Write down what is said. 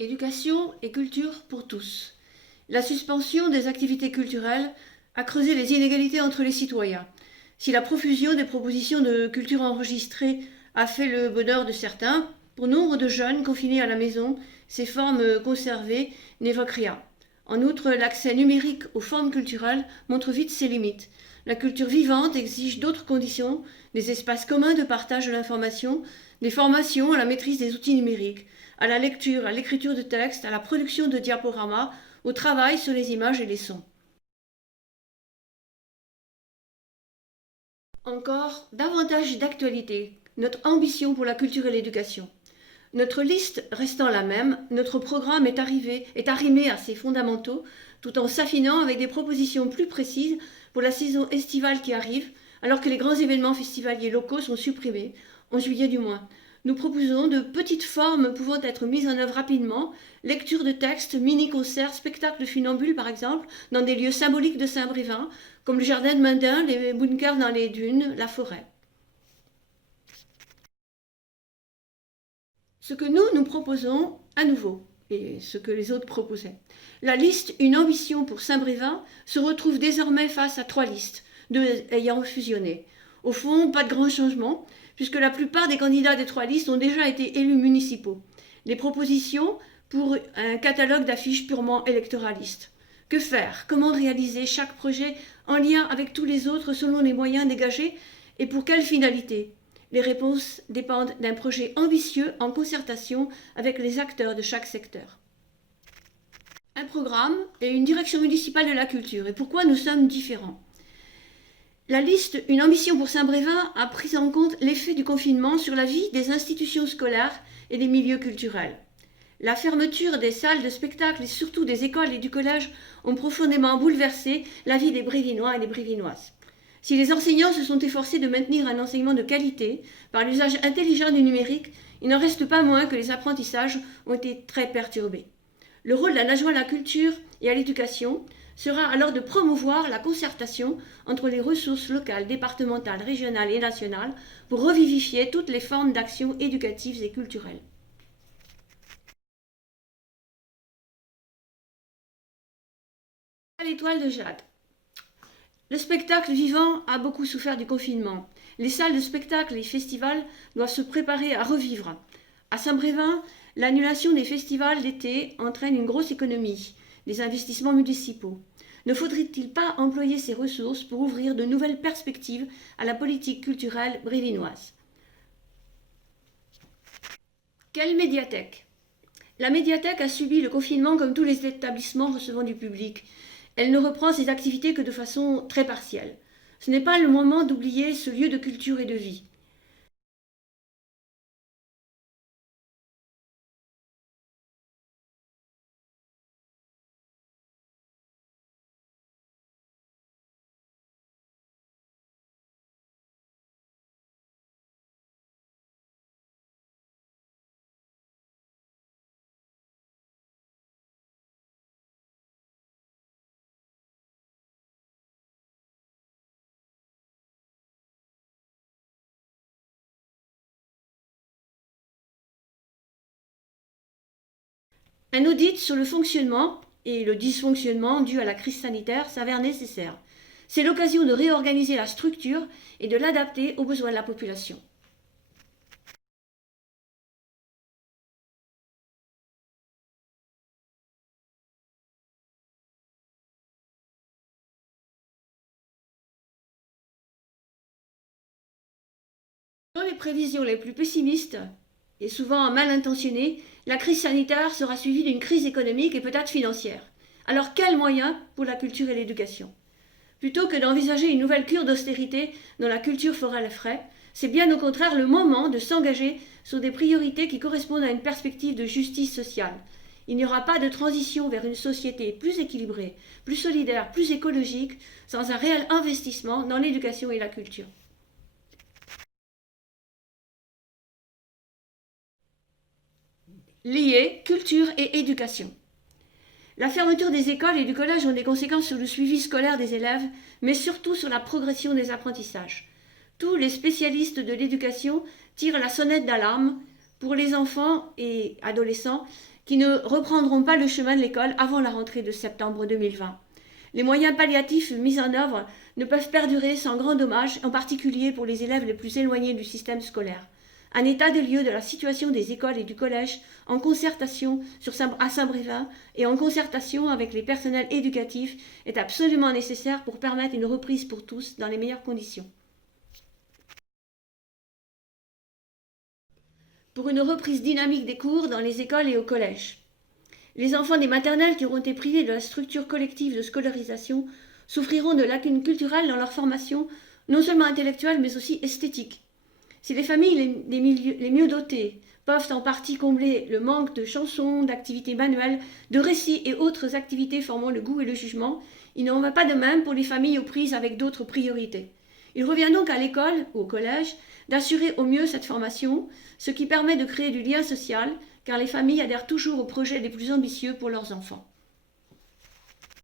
Éducation et culture pour tous. La suspension des activités culturelles a creusé les inégalités entre les citoyens. Si la profusion des propositions de culture enregistrées a fait le bonheur de certains, pour nombre de jeunes confinés à la maison, ces formes conservées n'évoquent rien. En outre, l'accès numérique aux formes culturelles montre vite ses limites. La culture vivante exige d'autres conditions, des espaces communs de partage de l'information, des formations à la maîtrise des outils numériques, à la lecture, à l'écriture de textes, à la production de diaporamas, au travail sur les images et les sons. Encore davantage d'actualité, notre ambition pour la culture et l'éducation. Notre liste restant la même, notre programme est arrimé à ces fondamentaux, tout en s'affinant avec des propositions plus précises pour la saison estivale qui arrive, alors que les grands événements festivaliers locaux sont supprimés, en juillet du moins. Nous proposons de petites formes pouvant être mises en œuvre rapidement, lecture de textes, mini-concerts, spectacles de funambules par exemple, dans des lieux symboliques de Saint-Brévin, comme le jardin de Mendin, les bunkers dans les dunes, la forêt. Ce que nous proposons à nouveau, et ce que les autres proposaient. La liste Une ambition pour Saint-Brévin se retrouve désormais face à 3 listes, 2 ayant fusionné. Au fond, pas de grand changement, puisque la plupart des candidats des 3 listes ont déjà été élus municipaux. Les propositions pour un catalogue d'affiches purement électoralistes. Que faire? Comment réaliser chaque projet en lien avec tous les autres selon les moyens dégagés et pour quelle finalité? Les réponses dépendent d'un projet ambitieux en concertation avec les acteurs de chaque secteur. Un programme et une direction municipale de la culture. Et pourquoi nous sommes différents? La liste Une ambition pour Saint-Brévin a pris en compte l'effet du confinement sur la vie des institutions scolaires et des milieux culturels. La fermeture des salles de spectacle et surtout des écoles et du collège ont profondément bouleversé la vie des Brévinois et des Brévinoises. Si les enseignants se sont efforcés de maintenir un enseignement de qualité par l'usage intelligent du numérique, il n'en reste pas moins que les apprentissages ont été très perturbés. Le rôle d'un adjoint à la culture et à l'éducation sera alors de promouvoir la concertation entre les ressources locales, départementales, régionales et nationales pour revivifier toutes les formes d'action éducatives et culturelles. À l'étoile de Jade. Le spectacle vivant a beaucoup souffert du confinement. Les salles de spectacle et les festivals doivent se préparer à revivre. À Saint-Brévin, l'annulation des festivals d'été entraîne une grosse économie, des investissements municipaux. Ne faudrait-il pas employer ces ressources pour ouvrir de nouvelles perspectives à la politique culturelle brévinoise? Quelle médiathèque? La médiathèque a subi le confinement comme tous les établissements recevant du public. Elle ne reprend ses activités que de façon très partielle. Ce n'est pas le moment d'oublier ce lieu de culture et de vie. Un audit sur le fonctionnement et le dysfonctionnement dû à la crise sanitaire s'avère nécessaire. C'est l'occasion de réorganiser la structure et de l'adapter aux besoins de la population. Dans les prévisions les plus pessimistes et souvent mal intentionnées, la crise sanitaire sera suivie d'une crise économique et peut-être financière. Alors quels moyens pour la culture et l'éducation? Plutôt que d'envisager une nouvelle cure d'austérité dont la culture fera les frais, c'est bien au contraire le moment de s'engager sur des priorités qui correspondent à une perspective de justice sociale. Il n'y aura pas de transition vers une société plus équilibrée, plus solidaire, plus écologique, sans un réel investissement dans l'éducation et la culture. Liés, culture et éducation. La fermeture des écoles et du collège ont des conséquences sur le suivi scolaire des élèves, mais surtout sur la progression des apprentissages. Tous les spécialistes de l'éducation tirent la sonnette d'alarme pour les enfants et adolescents qui ne reprendront pas le chemin de l'école avant la rentrée de septembre 2020. Les moyens palliatifs mis en œuvre ne peuvent perdurer sans grand dommage, en particulier pour les élèves les plus éloignés du système scolaire. Un état des lieux de la situation des écoles et du collège en concertation à Saint-Brévin et en concertation avec les personnels éducatifs est absolument nécessaire pour permettre une reprise pour tous dans les meilleures conditions. Pour une reprise dynamique des cours dans les écoles et au collège. Les enfants des maternelles qui auront été privés de la structure collective de scolarisation souffriront de lacunes culturelles dans leur formation, non seulement intellectuelle mais aussi esthétique. Si les familles les mieux dotées peuvent en partie combler le manque de chansons, d'activités manuelles, de récits et autres activités formant le goût et le jugement, il n'en va pas de même pour les familles aux prises avec d'autres priorités. Il revient donc à l'école ou au collège d'assurer au mieux cette formation, ce qui permet de créer du lien social, car les familles adhèrent toujours aux projets les plus ambitieux pour leurs enfants.